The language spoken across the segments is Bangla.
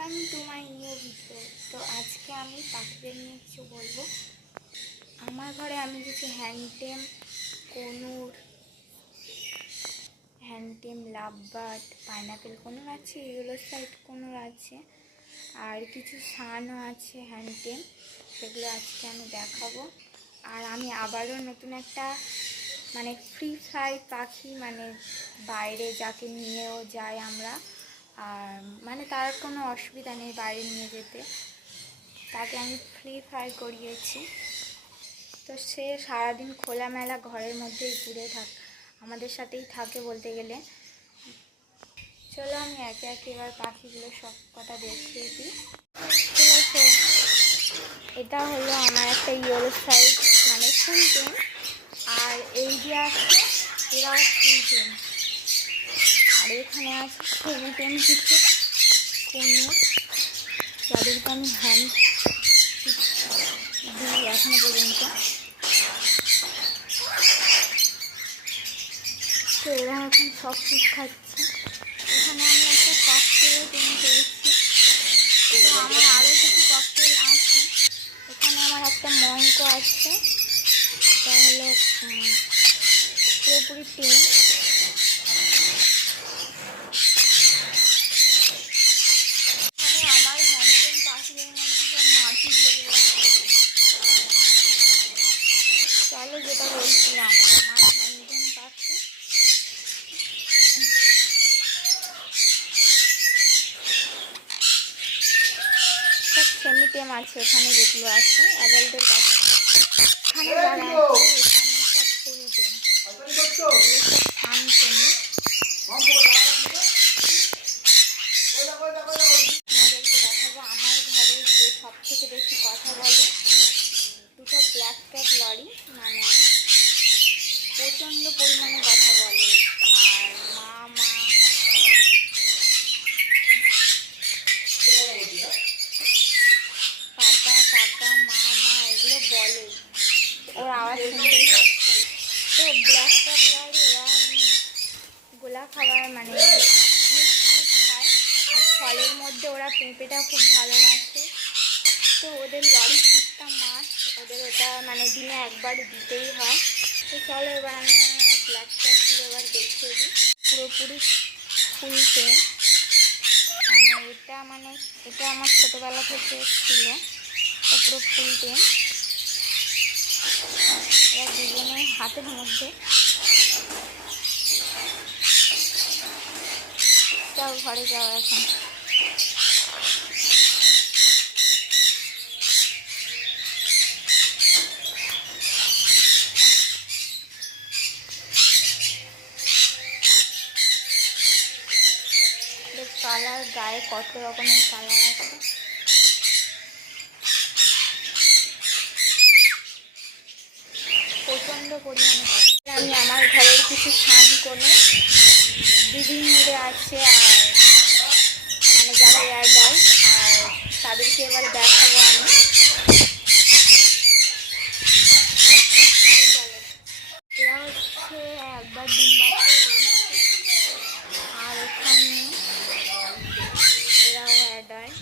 Welcome to my new video তো আজকে আমি পাখিদের নিয়ে কিছু বলব। আমার ঘরে আমি কিছু hand tame, conure, hand tame, lovebird, pineapple conure আছে ইয়েলো সাইড কনুর আছে, আর কিছু সানও আছে হ্যান্ডটেম। সেগুলো আজকে আমি দেখাবো। আর আমি আবারও নতুন একটা মানে ফ্রি ফ্রাই পাখি মানে বাইরে যাকে নিয়েও যাই আমরা আর মানে তার কোনো অসুবিধা নেই বাইরে নিয়ে যেতে। তাকে আমি ফ্রি ফায়ার করিয়েছি। তো সে সারাদিন খোলামেলা ঘরের মধ্যেই ঘুরে থাক, আমাদের সাথেই থাকে বলতে গেলে। চলো আমি একে একে এবার পাখিগুলো সব কটা দেখিয়ে দিই। এটা হলো আমার একটা ইয়েলো সাইড মানে ফুল আর এই যে আছে এরা ফুল আর এখানে আছে কিছু, কোনো যাদেরকে আমি হ্যান্ড দিই এখনও পর্যন্ত। তো এরা এখন সব কিছু খাচ্ছে। এখানে আমি একটা ককটেলও টেনে পেয়েছি তো আমার আরও কিছু ককটেল আছে। এখানে আমার একটা ময়ঙ্ক আছে। এটা হলো পুরোপুরি টেন এখানে আমার হ্যান্ডেল পাখিদের মধ্যে সব মারপিট লেগে গেছে চলো যেটা বলছিলাম আমার হ্যান্ডেল পাখি সব সেমি টেম আছে এখানে যেগুলো আছে অ্যাডাল্টের কাছে এখানে যারা আছে এখানে সব ফুল টেম এগুলো সব ফান টেমে আপনাদেরকে দেখাবো আমার ঘরে যে সব থেকে বেশি কথা বলে দুটো ব্ল্যাক ক্যাট লরি মানে প্রচণ্ড পরিমাণে কথা বলে আর মা মা কাকা কাকা মা মা এগুলো বলে ওর আওয়াজ শুনতেই পাচ্ছে তো ব্ল্যাক ক্যাট লরি ওরা গোলা খাবার মানে মিষ্টি খায় আর ফলের মধ্যে পেঁপেটা খুব ভালোবাসে তো ওদের লরি সিস্টেম মাছ ওদের ওটা মানে দিনে একবার দিতেই হয়। তো চলো এবার আমি ব্ল্যাক ক্যাটগুলো এবার দেখিয়ে দিই। পুরোপুরি ফুলতে মানে এটা মানে এটা আমার ছোটোবেলা থেকে ছিল। পুরো ফুলতে এবার দুজনের হাতের মধ্যে। ঘরে যাও এখন। গায়ে কত রকমের কালার আছে। প্রচণ্ড পরিমাণে আমি আমার ঘরের কিছু স্নান করে দিদির মুড়ে আছে আর মানে যারা এয়ারডাল আর তাদেরকে এবার দেখাবো আমি এরা হচ্ছে একবার ডিম বাচ্চা করেছে আর এখানে এরাও অ্যাডায়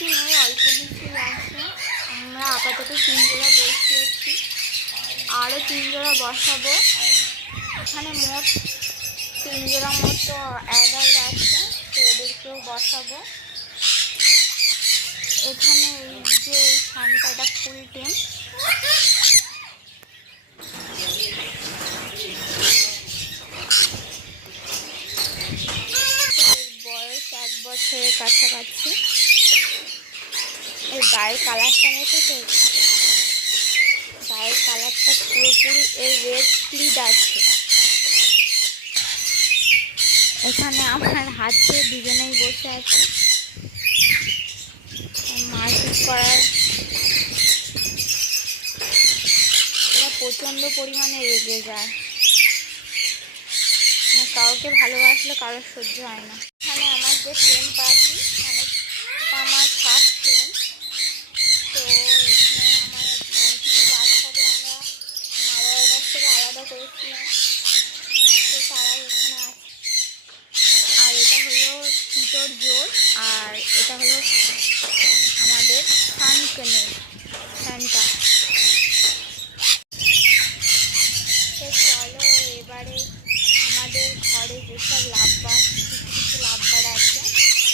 বেশি নয়, অল্প কিছু আছে আমরা আপাতত তিন জোড়া বসিয়েছি আরও তিন জোড়া বসাবো। এখানে মোট তিন জোড়া মতো অ্যাডাল্ট আছে, তো এদেরকেও বসাবো। এখানে এই যে ছানটা, এটা ফুল টেম বয়স এক বছরের কাছাকাছি। গায়ের কালারটা দেখেছ? গায়ের কালারটা পুরোপুরি এর রেড স্লিড আছে। এখানে আমার হাতে দুজনেই বসে আছে। মারপিট করার এরা প্রচণ্ড পরিমাণে রেগে যায়। মানে কাউকে ভালোবাসলে কারোর সহ্য হয় না। এখানে আমার যে প্রেম পাখি মানে এটা আমার ফার্স্ট প্রেম তো এখানে আমার মানে কিছু বাচ্চাদের আমরা মা বাবার কাছ থেকে আলাদা করেছিলাম তো তারা এখানে আছে আর এটা হলো জোর আর এটা হলো আমাদের সানকেনের ফ্যানটা তো চলো, এবারে আমাদের ঘরে যেসব লাভবার, কিছু কিছু লাভবার আছে,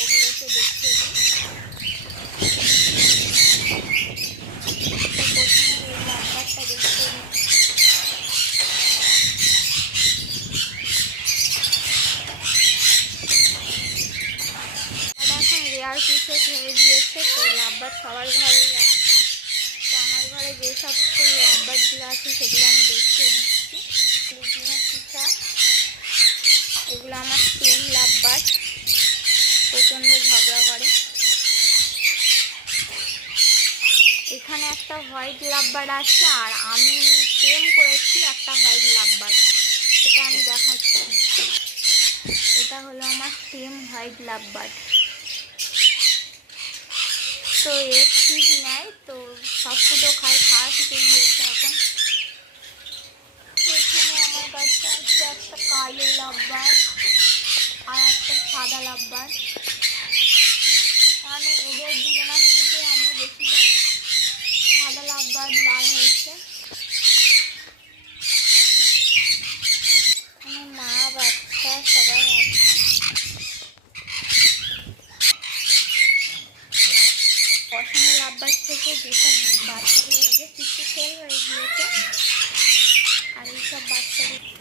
ওগুলোকে দেখতে দিই। লাভবারটা দেখতে দিচ্ছি রেয়ার পিসেস হয়ে গিয়েছে, তো লাভবার সবার আছে। তো আমার ঘরে যে সব লাভবারগুলো আছে, সেগুলো আমি দেখিয়ে দিচ্ছি লুটিনা পিসা এগুলো আমার সেম লাভবার। প্রচণ্ড ঝগড়া করে। এখানে একটা হোয়াইট লাভবার আছে, আর আমি সেম করেছি একটা হোয়াইট লাভবার। সেটা আমি দেখাচ্ছি। এটা হলো আমার সেম হোয়াইট লাভবার। তো এর ঠিক নেয়, তো সব ফুটো খায়, খাওয়া শিখে গিয়েছে এখানে। কাছে আছে একটা কালো লাভবার আর একটা সাদা লাভবার মানে এদের দুজনের থেকে আমরা বেশিরভাগ সাদা লাভবার বার হয়েছে মা বাচ্চা সবাই আছে পছন্দ লাভবার থেকে যেসব বাচ্চাগুলো কিছু ফেল হয়ে গিয়েছে আর এইসব বাচ্চাগুলো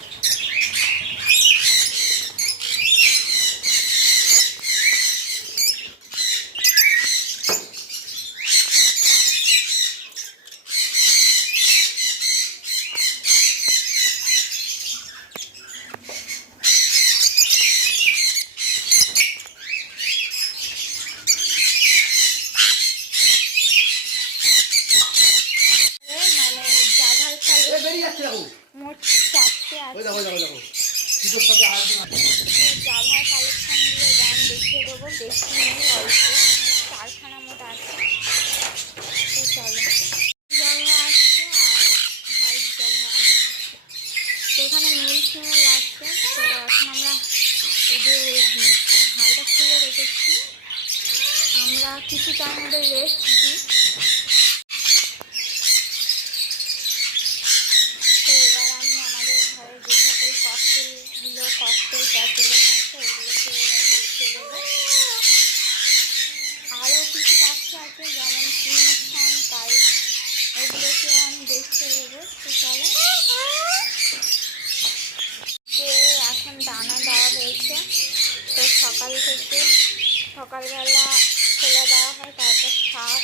মানে জাভার এ খালে বেরিয়ে যাচ্ছে দেখো মোট চারটে ওই আছে দেখো দেখো দেখো দুটোর সাথে আরেকজন আছে জাভার কালেকশনগুলো দাম দেখিয়ে দেবো বেশি নেই অল্প চারখানা মোট আছে তো চলো জাভা আসছে আর হোয়াইট জাভা আসছে তো এখানে নীল ফিমেল আসছে তো এখন আমরা এই যে হালটা খুলে রেখেছি। আমরা কিছু টাইম ওদের রেস্ট দিই তো এবার আমি আমাদের ঘরে যে সকল ককটেলগুলো ককটেল প্যাকেলেট আছে ওগুলোকে এবার দেখিয়ে দেবো আরও কিছু পাখি আছে যেমন ক্রিমসন কাই ওগুলোকেও আমি দেখিয়ে দেবো তো চলো যে এখন দানা দেওয়া হয়েছে তো সকাল থেকে সকালবেলা খোলা দেওয়া হয় তারপর শাক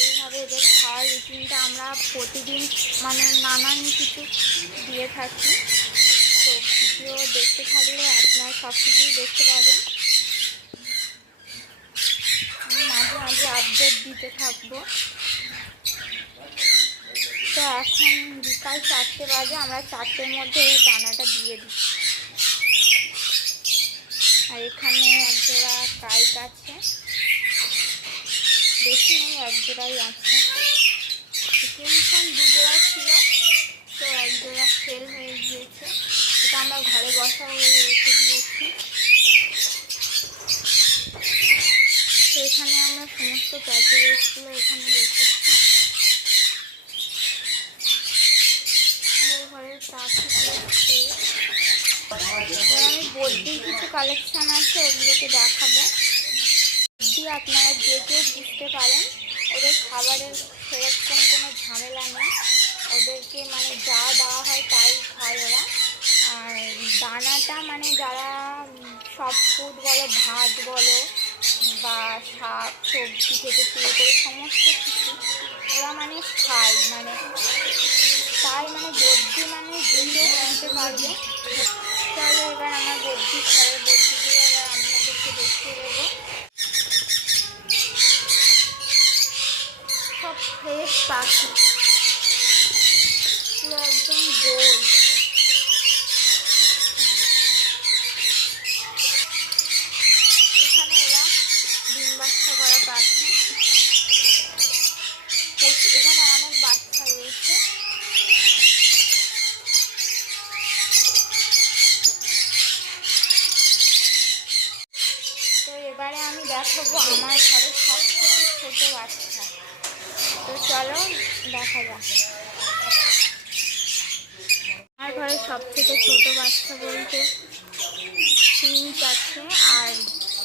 এইভাবে এদের খাওয়ার রুটিনটা আমরা প্রতিদিন মানে নানান কিছু দিয়ে থাকি। তো ভিডিও দেখতে থাকলে আপনার সব কিছুই দেখতে পাবেন। আমি মাঝে মাঝে আপডেট দিতে থাকব। তো এখন বিকাল চারটে বাজে, আমরা চারটের মধ্যে এই দানাটা দিয়ে দিই। আর এখানে এক জোড়া কাইট আছে। বেশি নেই এক জোড়াই আছে। টেনশন দু জোড়া ছিল, তো এক জোড়া সেল হয়ে গিয়েছে। সেটা আমরা ঘরে বসাবো বলে রেখে দিয়েছি। তো এখানে আমরা সমস্ত প্যাকেজগুলো এখানে রেখেছি। ঘরের আমি বদ্যির কিছু কালেকশন আছে, ওগুলোকে দেখাবো। বদ্যি আপনারা যে কেউ বুঝতে পারেন, ওদের খাবারের সেরকম কোনো ঝামেলা নেই। ওদেরকে মানে যা দেওয়া হয় তাই খায় ওরা। আর দানাটা মানে যারা সব ফুড বলো, ভাত বলো বা শাক, সবজি থেকে শুরু করে সমস্ত কিছু ওরা মানে খায়। মানে তাই মানে বদ্যি মানে কেউ কিনতে পারবে। চলো এবার আমার বদ্যি ঘরের বদ্যিগুলো এবার আপনাদেরকে দেখিয়ে দেবো সব ফ্রেশ পাখি পুরো একদম গোল। এখানে এরা ডিম বাচ্চা করা পাখি। এখানে অনেক বাচ্চা রয়েছে। তো এবারে আমি দেখাবো আমার ঘরের সব থেকে ছোটো বাচ্চা। তো চলো, দেখা যাক। আমার ঘরে সব থেকে ছোটো বাচ্চা বলতে প্রিন্স আছে আর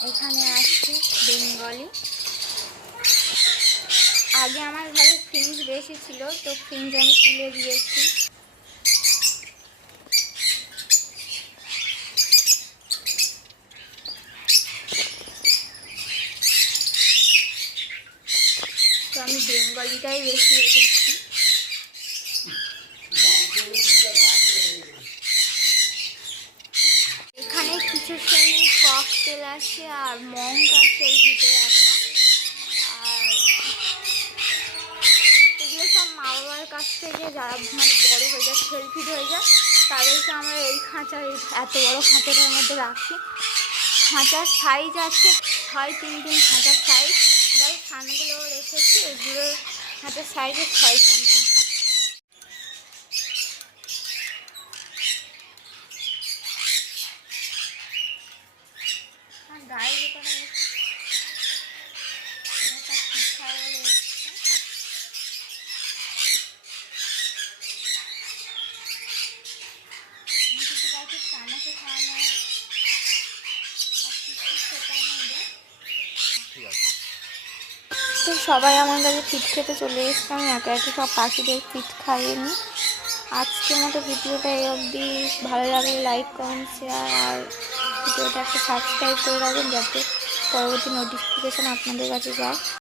এখানে আছে বেঙ্গলি। আগে আমার ঘরে ফ্রিঞ্জ বেশি ছিল, তো ফ্রিঞ্জ আমি তুলে দিয়েছি তো আমি বেঙ্গলিটাই বেশি রেখেছি এখানে কিছু শ্রেণির ককটেল আছে আর মঙ্ক আছে এর ভিতরে একটা আর এগুলো সব মা বাবার কাছ থেকে যারা মানে বড় হয়ে যায় সেলফিড হয়ে যায়, তাদেরকে আমরা এই খাঁচায় এত বড় খাঁচাটার মধ্যে রাখি। খাঁচার সাইজ আছে ছয়, তিন তিন খাঁচার সাইজ তাই সানগুলো রেখেছি এগুলোর খাঁচার সাইজে ছয় তিন তিন আর গায়ে যেটা এসছে একটা পিঠা বলে এসছে আমি কিছু কাউকে চানাচে খাওয়ানো সব কিছু শেখানো ওদের ঠিক আছে তো সবাই আমার কাছে ফিট খেতে চলে এসছে। আমি একে একে সব পাখিদের ফিট খাইয়ে নিই আজকের মতো ভিডিওটা এই অবধি। ভালো লাগলে লাইক কমেন্ট শেয়ার আর ভিডিওটা একটা সাবস্ক্রাইব করে রাখবেন যাতে পরবর্তী নোটিফিকেশান আপনাদের কাছে যায়।